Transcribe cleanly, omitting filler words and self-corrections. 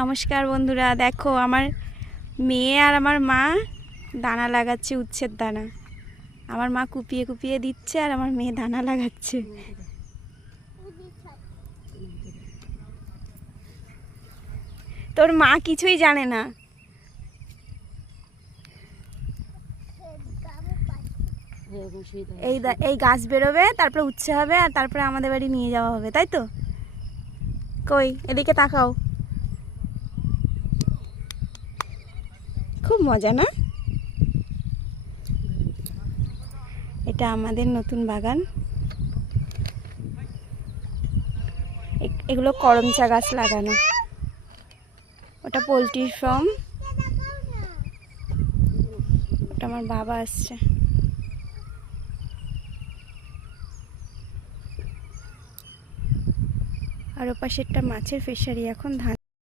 নমস্কার বন্ধুরা, দেখো আমার মেয়ে আর আমার মা দানা লাগাচ্ছে, উচ্ছের দানা। আমার মা কুপিয়ে কুপিয়ে দিচ্ছে আর আমার মেয়ে দানা লাগাচ্ছে। তোর মা কিছুই জানে না। এই গাছ বেরোবে, তারপরে উচ্ছে হবে, আর তারপরে আমাদের বাড়ি নিয়ে যাওয়া হবে, তাই তো? কই এদিকে তাকাও। খুব মজা না? এটা আমাদের নতুন বাগান। এগুলো করমচা গাছ লাগানো। ওটা পোলট্রির ফার্ম। ওটা আমার বাবা আসছে। আর ওপাশে একটা মাছের ফিশারি। এখন ধান